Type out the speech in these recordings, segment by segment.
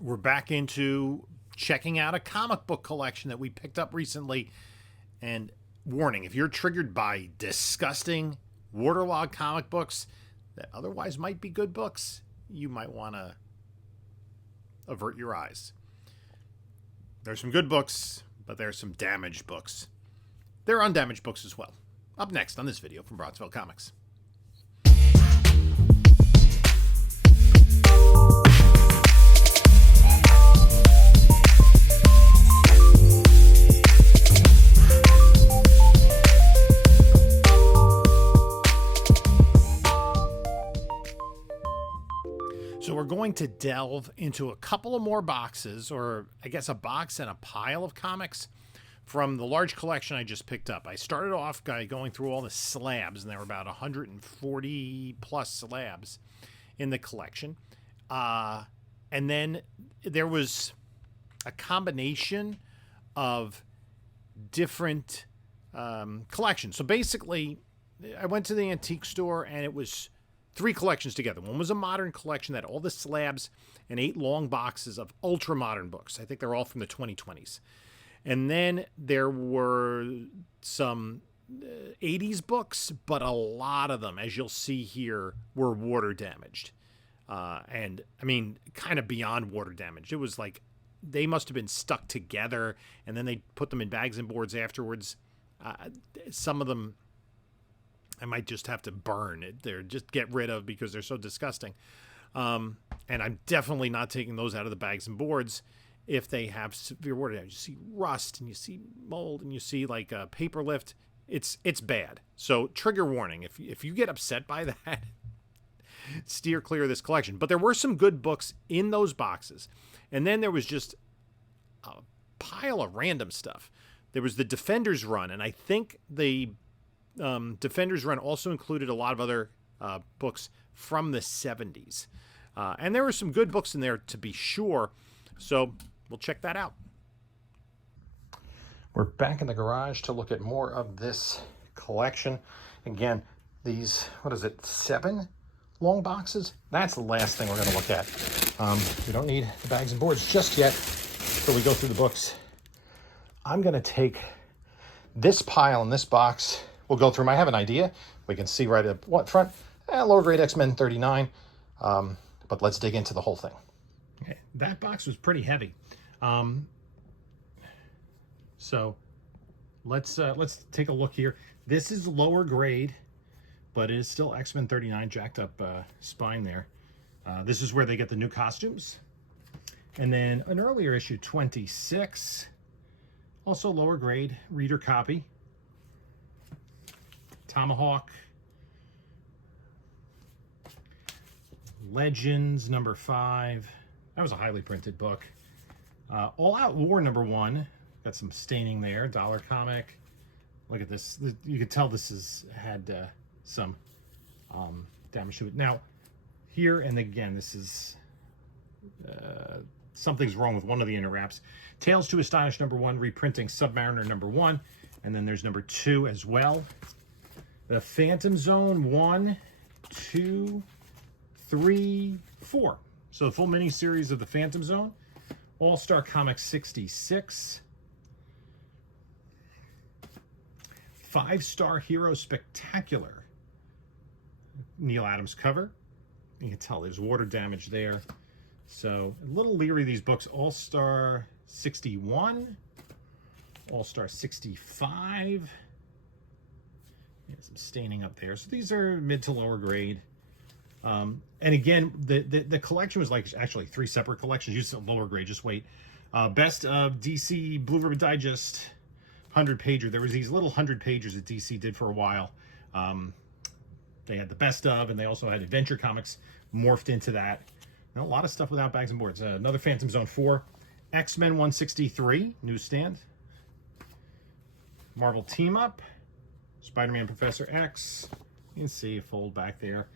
we're back into checking out a comic book collection that we picked up recently. And warning, if you're triggered by disgusting, waterlogged comic books that otherwise might be good books, you might want to avert your eyes. There's some good books, but there's some damaged books. There are undamaged books as well. Up next on this video from Bronzeville Comics. So we're going to delve into a couple of more boxes, or I guess a box and a pile of comics from the large collection I just picked up. I started off by going through all the slabs, and there were about 140 plus slabs in the collection. And then there was a combination of different collections. So basically, I went to the antique store, and it was 3 collections together. One was a modern collection that had all the slabs and 8 long boxes of ultra modern books. I think they're all from the 2020s. And then there were some 80s books, but a lot of them, as you'll see here, were water damaged. And I mean, kind of beyond water damaged. It was like they must have been stuck together, and then they put them in bags and boards afterwards. Some of them I might just have to burn it. They're just get rid of because they're so disgusting. And I'm definitely not taking those out of the bags and boards if they have severe water damage. You see rust, and you see mold, and you see like a paper lift. It's bad. So trigger warning. If you get upset by that, steer clear of this collection. But there were some good books in those boxes. And then there was just a pile of random stuff. There was the Defenders run, and I think the Defenders run also included a lot of other books from the 70s. And there were some good books in there, to be sure. So we'll check that out. We're back in the garage to look at more of this collection. Again, these, 7 long boxes? That's the last thing we're going to look at. We don't need the bags and boards just yet, so we go through the books. I'm going to take this pile in this box. We'll go through them. I have an idea. We can see right up front. Lower grade X-Men 39. But let's dig into the whole thing. Okay, that box was pretty heavy. So let's take a look here. This is lower grade, but it is still X-Men 39, jacked up spine there. This is where they get the new costumes. And then an earlier issue, 26, also lower grade, reader copy. Tomahawk, Legends number 5. That was a highly printed book. All Out War number 1. Got some staining there. Dollar comic. Look at this. You could tell this has had some damage to it. Now, here and again, this is something's wrong with one of the inner wraps. Tales to Astonish number 1, reprinting Submariner number 1, and then there's number 2 as well. The Phantom Zone 1, 2, 3, 4. So the full mini-series of the Phantom Zone. All-Star Comics 66. 5-Star Hero Spectacular. Neil Adams cover. You can tell there's water damage there. So a little leery of these books. All-Star 61. All-Star 65. Some staining up there. So these are mid to lower grade. And again, the collection was like actually 3 separate collections. You said lower grade, just wait. Best of DC Blue Ribbon Digest 100-pager. There was these little 100-pagers that DC did for a while. They had the best of, and they also had Adventure Comics morphed into that. And a lot of stuff without bags and boards. Another Phantom Zone 4. X-Men 163, newsstand. Marvel Team Up. Spider-Man Professor X. You can see a fold back there.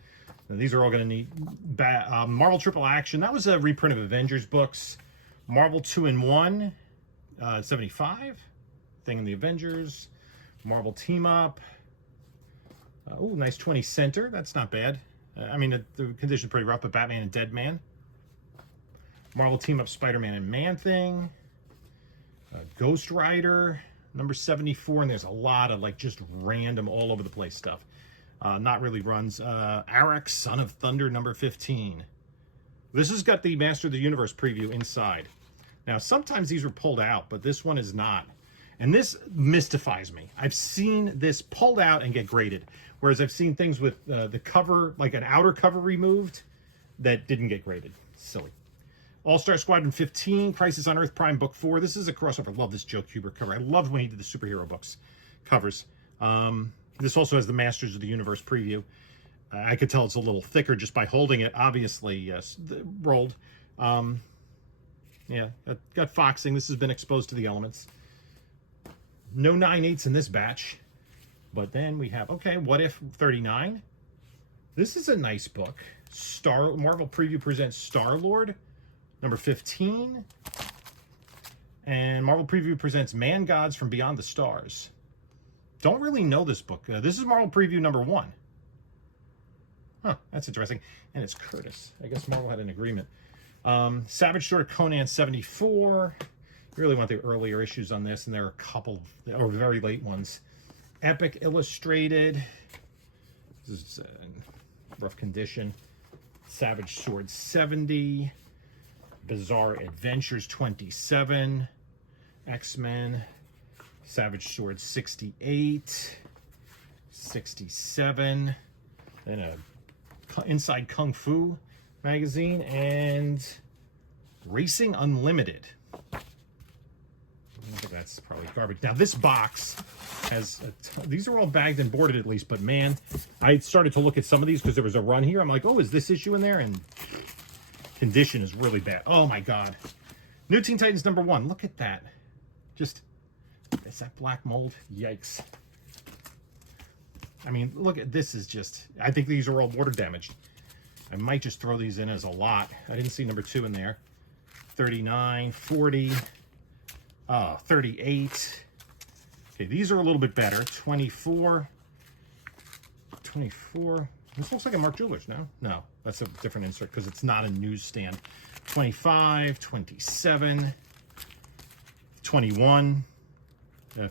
Now, these are all going to need Marvel Triple Action. That was a reprint of Avengers books. Marvel 2-in-1, 75. Thing in the Avengers. Marvel Team Up. Oh, nice 20 center. That's not bad. I mean, the condition's pretty rough, but Batman and Deadman. Marvel Team Up Spider-Man and Man-Thing. Ghost Rider, number 74. And there's a lot of like just random all over the place stuff. Not really runs. Arak, Son of Thunder, number 15. This has got the Master of the Universe preview inside. Now, sometimes these were pulled out, but this one is not. And this mystifies me. I've seen this pulled out and get graded, whereas I've seen things with the cover, like an outer cover removed, that didn't get graded. Silly. All-Star Squadron 15, Crisis on Earth Prime Book 4. This is a crossover. I love this Joe Kubert cover. I loved when he did the superhero books covers. This also has the Masters of the Universe preview. I could tell it's a little thicker just by holding it. Obviously, yes, rolled. Yeah, got foxing. This has been exposed to the elements. No 9/8 in this batch. But then we have, okay, What If 39? This is a nice book. Marvel Preview presents Star-Lord, number 15. And Marvel Preview presents Man Gods from Beyond the Stars. Don't really know this book. This is Marvel Preview number 1. Huh, that's interesting. And it's Curtis. I guess Marvel had an agreement. Savage Sword Conan 74. You really want the earlier issues on this, and there are a couple, or very late ones. Epic Illustrated. This is in rough condition. Savage Sword 70. Bizarre Adventures 27. X-Men. Savage Sword 68. 67. Then a Inside Kung Fu magazine, and Racing Unlimited. I think that's probably garbage. Now this box has these are all bagged and boarded at least, but man, I started to look at some of these because there was a run here. I'm like, oh, is this issue in there? And condition is really bad. Oh my god. New Teen Titans number 1. Look at that. Just, is that black mold? Yikes. I mean, look at this. Is just, I think these are all water damaged. I might just throw these in as a lot. I didn't see number 2 in there. 39, 40, 38. Okay, these are a little bit better. 24. 24. This looks like a Mark Jewelers, no? No, that's a different insert because it's not a newsstand. 25, 27, 21.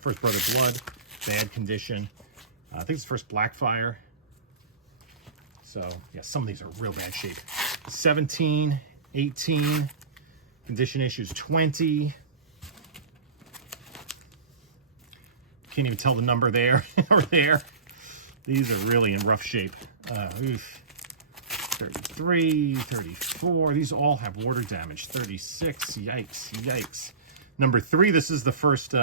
First Brother Blood, bad condition. I think it's first Blackfire. So, yeah, some of these are real bad shape. 17, 18, condition issues 20. Can't even tell the number there or there. These are really in rough shape. 33, 34. These all have water damage. 36. Yikes. Yikes. Number 3, this is the first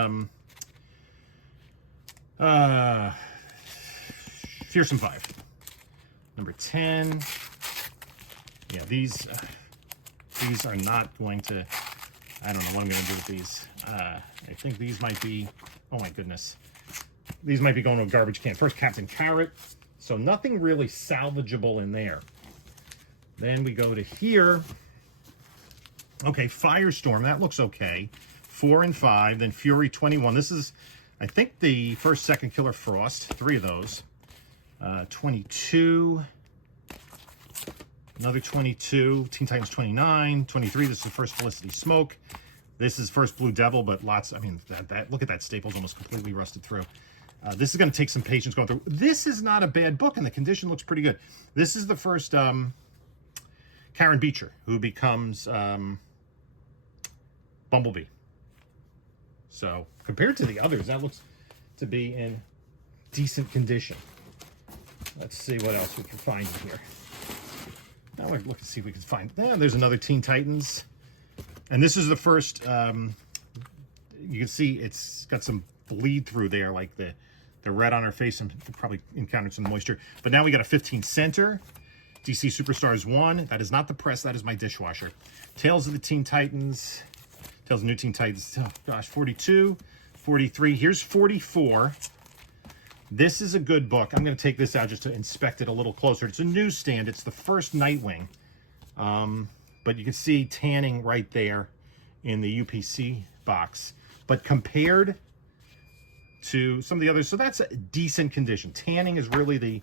Fearsome 5. Number 10. Yeah, these are not going to, I don't know what I'm going to do with these. I think these might be, oh my goodness. These might be going to a garbage can. First, Captain Carrot. So nothing really salvageable in there. Then we go to here. Okay, Firestorm. That looks okay. 4 and 5. Then Fury 21. This is, I think, the first, second Killer Frost. 3 of those. 22. Another 22. Teen Titans 29. 23. This is the first Felicity Smoke. This is first Blue Devil, but lots, I mean, look at that. Staple's almost completely rusted through. This is going to take some patience going through. This is not a bad book, and the condition looks pretty good. This is the first Karen Beecher, who becomes Bumblebee. So, compared to the others, that looks to be in decent condition. Let's see what else we can find in here. Now we'll look and see if we can find... Yeah, there's another Teen Titans. And this is the first... you can see it's got some bleed through there, like the red on her face, and probably encountered some moisture. But now we got a 15 center. DC Superstars 1. That is not the press. That is my dishwasher. Tales of the Teen Titans. Tales of New Teen Titans. Oh, gosh. 42. 43. Here's 44. This is a good book. I'm going to take this out just to inspect it a little closer. It's a newsstand. It's the first Nightwing. But you can see tanning right there in the UPC box. But compared to some of the others, so that's a decent condition. Tanning is really the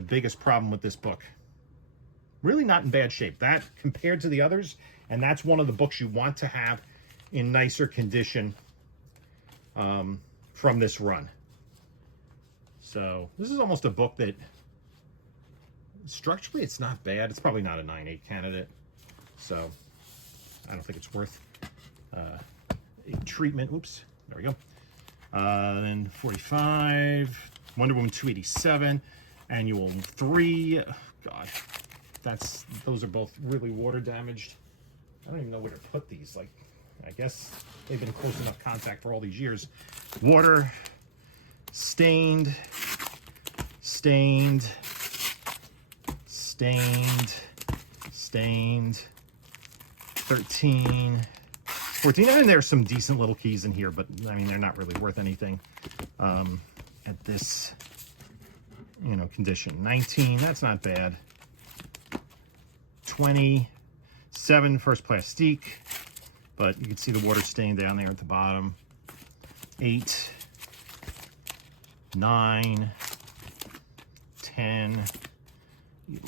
biggest problem with this book. Really not in bad shape. That, compared to the others, And that's one of the books you want to have in nicer condition from this run. So this is almost a book that structurally it's not bad. It's probably not a 9.8 candidate. So I don't think it's worth a treatment. Oops, there we go. Then 45, Wonder Woman 287, Annual 3. God, those are both really water damaged. I don't even know where to put these. Like, I guess they've been close enough contact for all these years. Water, stained, stained, stained, stained, 13, 14. And there's some decent little keys in here, but I mean, they're not really worth anything at this, you know, condition. 19, that's not bad. 27, First Plastique, but you can see the water stain down there at the bottom. 8, 9, 10,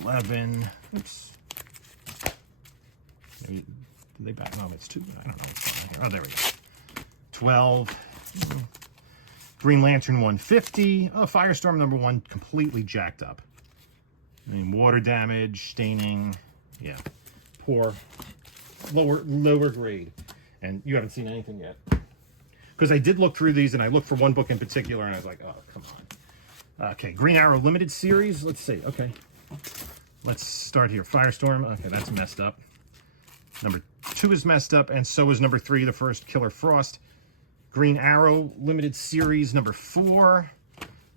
11. Oops. Maybe, did they back? No, it's 2. I don't know what's going on here. Oh, there we go. 12. Green Lantern 150. Oh, Firestorm number 1 completely jacked up. I mean, water damage, staining. Yeah, poor, lower grade. And you haven't seen anything yet. Because I did look through these, and I looked for one book in particular, and I was like, oh, come on. Okay, Green Arrow Limited Series. Let's see. Okay. Let's start here. Firestorm. Okay, that's messed up. Number 2 is messed up, and so is number 3, the first Killer Frost. Green Arrow Limited Series number 4.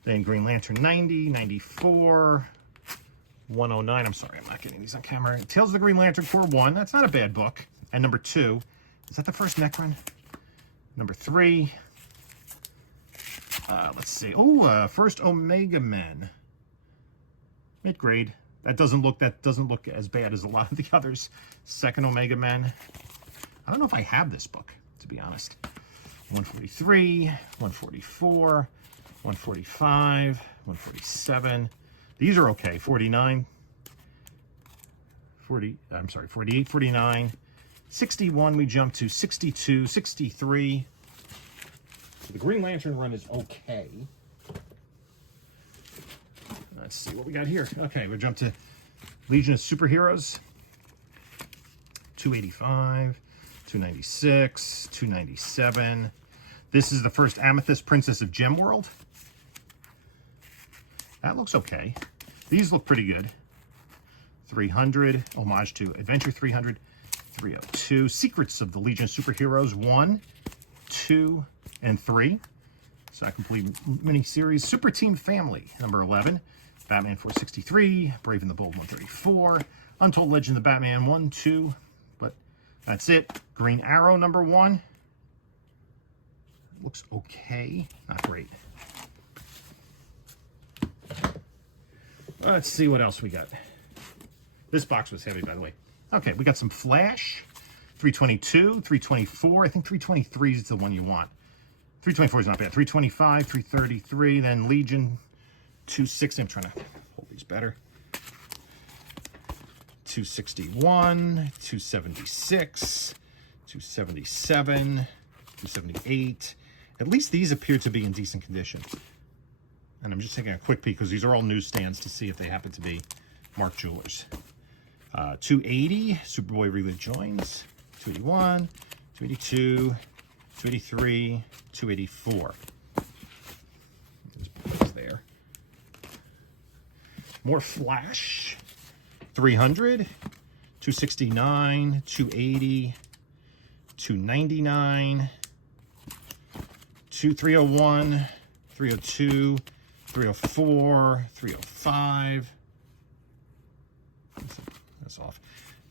Then Green Lantern 90, 94, 109. I'm sorry, I'm not getting these on camera. Tales of the Green Lantern Corps 1. That's not a bad book. And number 2. Is that the first Necron? Number 3. Let's see. Oh, first Omega Men. Mid-grade. That doesn't look as bad as a lot of the others. Second Omega Men. I don't know if I have this book, to be honest. 143, 144, 145, 147. These are okay. 49, 40, I'm sorry, 48, 49, 61, we jump to 62, 63. So the Green Lantern run is okay. Let's see what we got here. Okay, we jump to Legion of Superheroes. 285, 296, 297. This is the first Amethyst Princess of Gemworld. That looks okay. These look pretty good. 300, homage to Adventure 300, 302. Secrets of the Legion of Superheroes 1, 2, and 3. So a complete mini-series. Super Team Family, number 11. Batman 463, Brave and the Bold 134. Untold Legend of Batman 1, 2. But that's it. Green Arrow, number 1. Looks okay. Not great. Let's see what else we got. This box was heavy, by the way. Okay, we got some Flash. 322, 324. I think 323 is the one you want. 324 is not bad. 325, 333. Then Legion 260. I'm trying to hold these better. 261, 276, 277, 278. At least these appear to be in decent condition. And I'm just taking a quick peek because these are all newsstands to see if they happen to be Mark Jewelers. 280, Superboy Relay Joins. 281, 282, 283, 284. Just put those there. More Flash. 300, 269, 280, 299, 301, 302, 304, 305. That's off.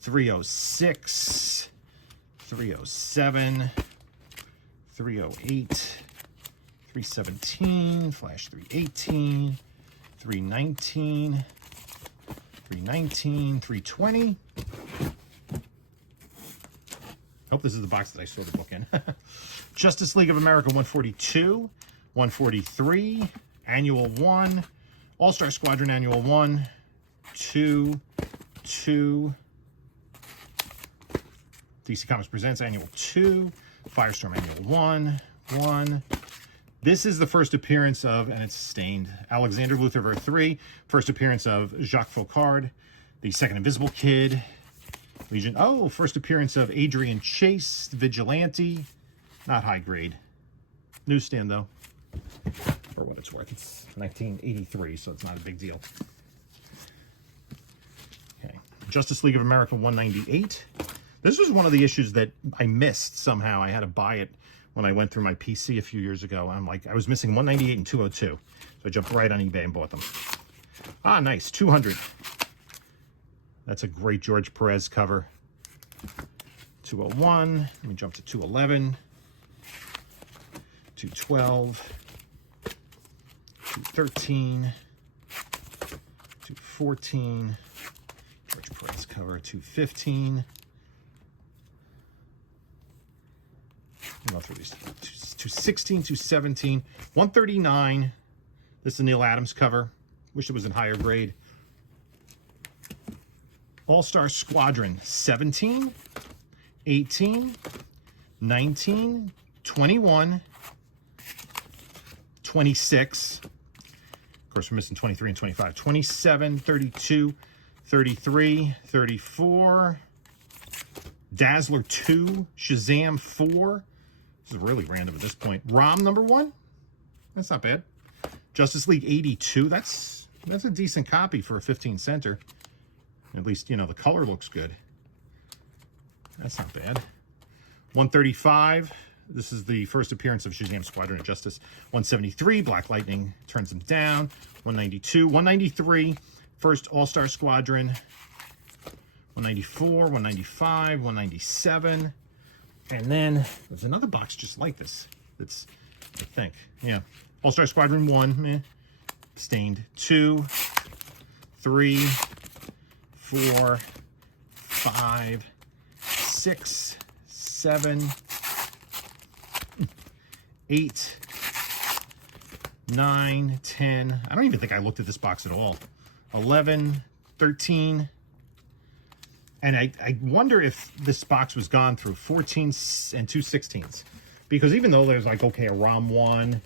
306, 307, 308, 317, Flash 318, 319, 319, 320. Hope this is the box that I saw the book in. Justice League of America 142, 143, Annual 1, All-Star Squadron Annual 1, 2, 2, DC Comics Presents Annual 2, Firestorm Annual 1. This is the first appearance of, and it's stained, Alexander Luthor 3, first appearance of Jacques Faucard, the second Invisible Kid, Legion. Oh, first appearance of Adrian Chase, Vigilante. Not high grade. Newsstand, though, for what it's worth. It's 1983, so it's not a big deal. Okay, Justice League of America 198. This was one of the issues that I missed somehow. I had to buy it when I went through my PC a few years ago. I was missing 198 and 202. So I jumped right on eBay and bought them. Ah, nice. 200. That's a great George Perez cover. 201. Let me jump to 211. 212. 213. 214. George Perez cover. 215. I'll go through these. 216, 217, 139. This is the Neil Adams cover. Wish it was in higher grade. All-Star Squadron 17, 18, 19, 21, 26. Of course, we're missing 23 and 25. 27, 32, 33, 34. Dazzler 2, Shazam 4. This is really random at this point. ROM number 1. That's not bad. Justice League 82. That's a decent copy for a 15 center. At least, you know, the color looks good. That's not bad. 135. This is the first appearance of Shazam Squadron of Justice. 173. Black Lightning turns them down. 192. 193. First All-Star Squadron. 194. 195. 197. And then there's another box just like this. That's, I think, yeah. All-Star Squadron 1, stained. 2, 3, 4, 5, 6, 7, 8, 9, 10. I don't even think I looked at this box at all. 11, 13. And I wonder if this box was gone through 14s and 2/16s. Because even though there's like, okay, a ROM 1,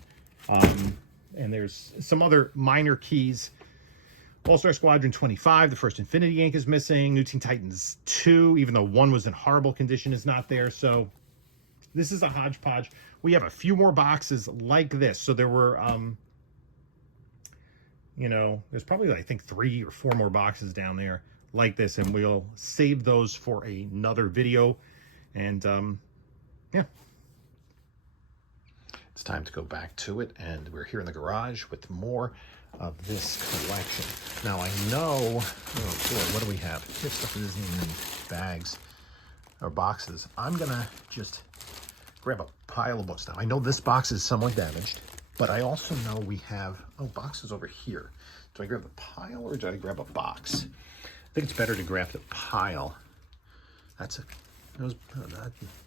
and there's some other minor keys. All-Star Squadron 25, the first Infinity Ink is missing. New Teen Titans 2, even though 1 was in horrible condition, is not there. So this is a hodgepodge. We have a few more boxes like this. So there were, you know, there's probably, I think, 3 or 4 more boxes down there like this, and we'll save those for another video. And yeah, it's time to go back to it, and we're here in the garage with more of this collection. Now I know, oh boy, what do we have? This stuff isn't even in bags or boxes. I'm gonna just grab a pile of books now. I know this box is somewhat damaged, but I also know we have, oh, boxes over here. Do I grab the pile or do I grab a box? I think it's better to grab the pile. That's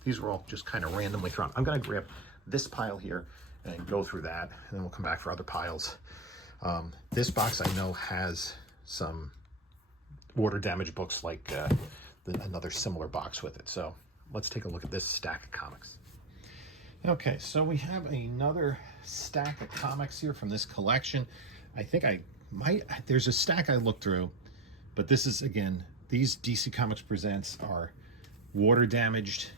these were all just kind of randomly thrown. I'm gonna grab this pile here and go through that, and then we'll come back for other piles. This box I know has some water damage books like another similar box with it. So let's take a look at this stack of comics. Okay, so we have another stack of comics here from this collection. I think there's a stack I looked through, but this is, again, these DC Comics Presents are water damaged.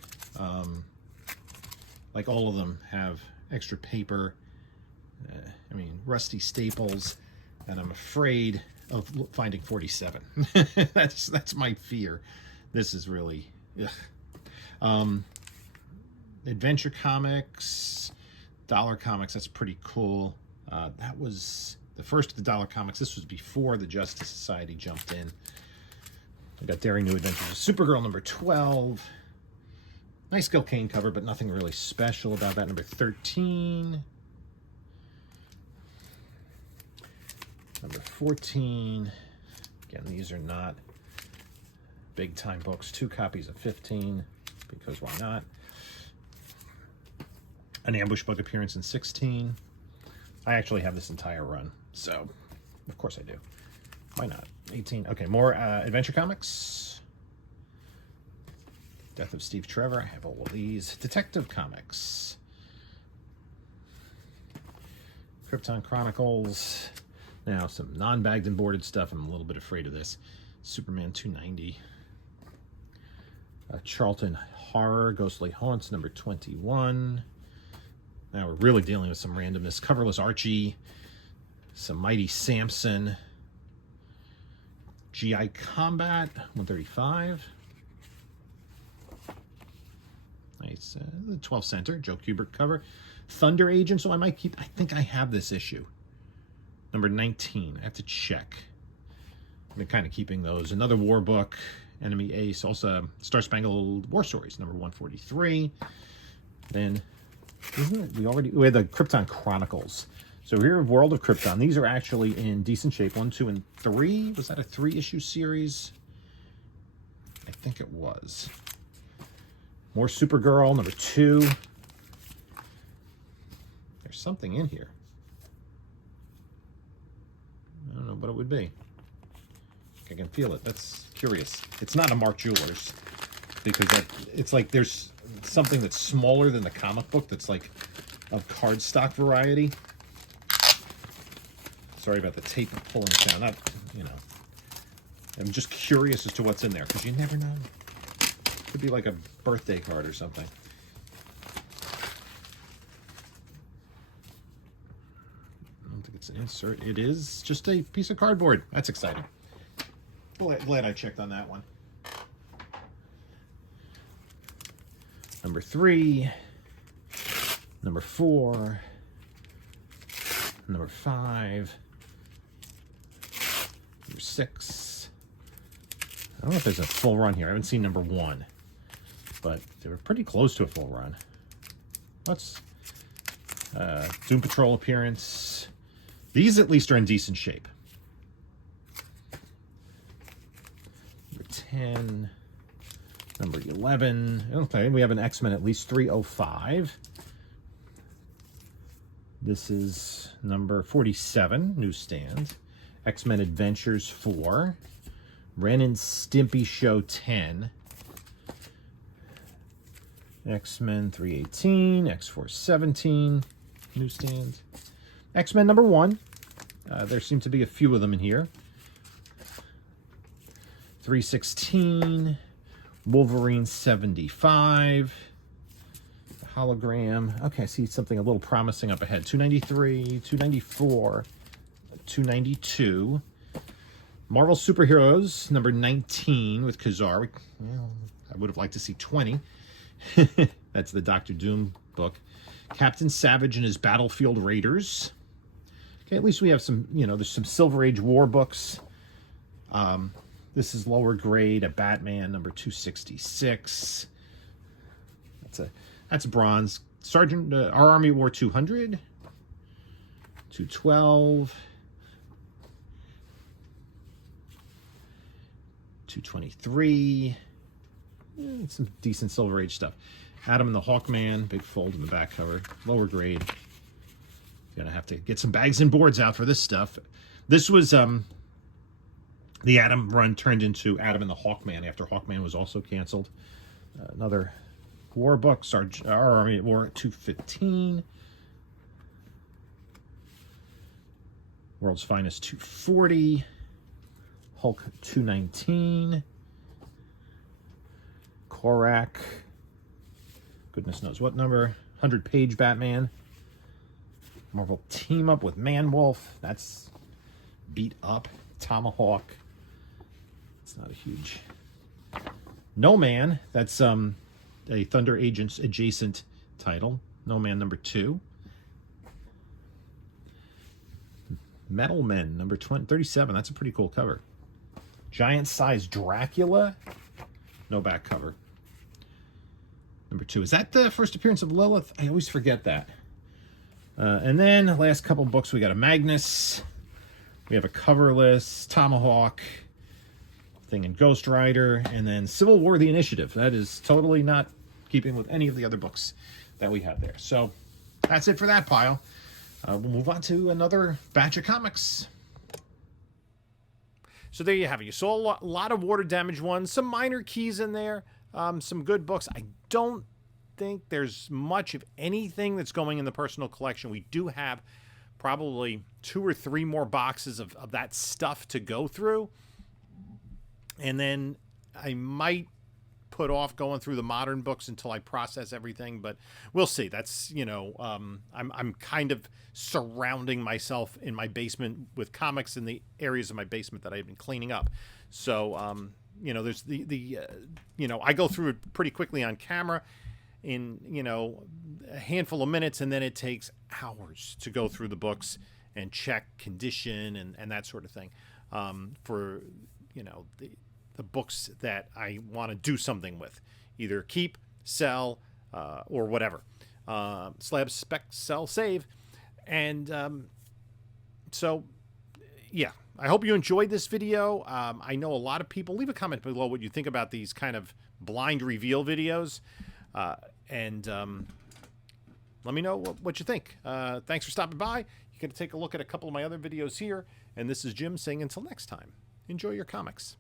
Like all of them have extra paper, I mean, rusty staples, and I'm afraid of finding 47. That's my fear. This is really, ugh. Adventure Comics, Dollar Comics, that's pretty cool. That was the first of the Dollar Comics. This was before the Justice Society jumped in. I got Daring New Adventures of Supergirl number 12. Nice Gil Kane cover, but nothing really special about that. Number 13. Number 14. Again, these are not big time books. 2 copies of 15, because why not? An Ambush book appearance in 16. I actually have this entire run, so of course I do. Why not? 18. Okay, more Adventure Comics. Death of Steve Trevor. I have all of these. Detective Comics. Krypton Chronicles. Now, some non-bagged and boarded stuff. I'm a little bit afraid of this. Superman 290. Charlton Horror, Ghostly Haunts, number 21. Now we're really dealing with some randomness. Coverless Archie. Some Mighty Samson. GI Combat, 135. Nice. The 12 center, Joe Kubert cover. Thunder Agent, so I think I have this issue. Number 19, I have to check. I've been kind of keeping those. Another war book, Enemy Ace, also Star Spangled War Stories, number 143. Then, we had the Krypton Chronicles. So here we have World of Krypton. These are actually in decent shape. 1, 2, and 3. Was that a 3-issue series? I think it was. More Supergirl, number 2. There's something in here. I don't know what it would be. I can feel it. That's curious. It's not a Mark Jewelers, because it's like there's something that's smaller than the comic book that's like of cardstock variety. Sorry about the tape pulling sound. Not, I'm just curious as to what's in there, because you never know. Could be like a birthday card or something. I don't think it's an insert. It is just a piece of cardboard. That's exciting. Glad I checked on that one. Number 3. Number 4. Number 5. Number 6. I don't know if there's a full run here. I haven't seen number 1. But they were pretty close to a full run. What's Doom Patrol appearance? These at least are in decent shape. Number 10. Number 11. Okay, we have an X-Men at least 305. This is number 47, newsstand. X-Men Adventures 4. Ren and Stimpy Show 10. X-Men 318, X-Force 17, newsstand. X-Men number 1. There seem to be a few of them in here. 316, Wolverine 75, hologram. Okay, I see something a little promising up ahead. 293, 294, 292. Marvel Superheroes, number 19 with Kazar. I would have liked to see 20. That's the Doctor Doom book. Captain Savage and his Battlefield Raiders. Okay, at least we have some, there's some Silver Age war books. This is lower grade, a Batman, number 266. That's bronze. Sergeant, Our Army War 200. 212. 223. Some decent Silver Age stuff. Adam and the Hawkman, big fold in the back cover. Lower grade. Gonna have to get some bags and boards out for this stuff. This was the Adam run turned into Adam and the Hawkman after Hawkman was also canceled. Another war book, Our Army at War 215. World's Finest 240. Hulk 219. Korak. Goodness knows what number. 100-page Batman. Marvel Team Up with Man-Wolf. That's beat up. Tomahawk. It's not a huge... No Man. That's a Thunder Agents adjacent title. No Man number 2. Metal Men number 37. That's a pretty cool cover. Giant Size Dracula. No back cover. Number 2. Is that the first appearance of Lilith? I always forget that. And then the last couple books, we got a Magnus. We have a coverless Tomahawk thing in Ghost Rider. And then Civil War The Initiative. That is totally not keeping with any of the other books that we have there. So that's it for that pile. We'll move on to another batch of comics. So there you have it. You saw a lot of water damage ones, some minor keys in there. some good books. I don't think there's much of anything that's going in the personal collection. We do have probably 2 or 3 more boxes of that stuff to go through. And then I might put off going through the modern books until I process everything, but we'll see. That's, you know, I'm kind of surrounding myself in my basement with comics in the areas of my basement that I've been cleaning up. So, you know, there's you know, I go through it pretty quickly on camera in, you know, a handful of minutes, and then it takes hours to go through the books and check condition and that sort of thing, for, you know, the books that I want to do something with, either keep, sell, or whatever. Slab, spec, sell, save. And so, yeah, I hope you enjoyed this video. I know a lot of people, leave a comment below what you think about these kind of blind reveal videos. And let me know what you think. Thanks for stopping by. You can take a look at a couple of my other videos here. And this is Jim saying until next time, enjoy your comics.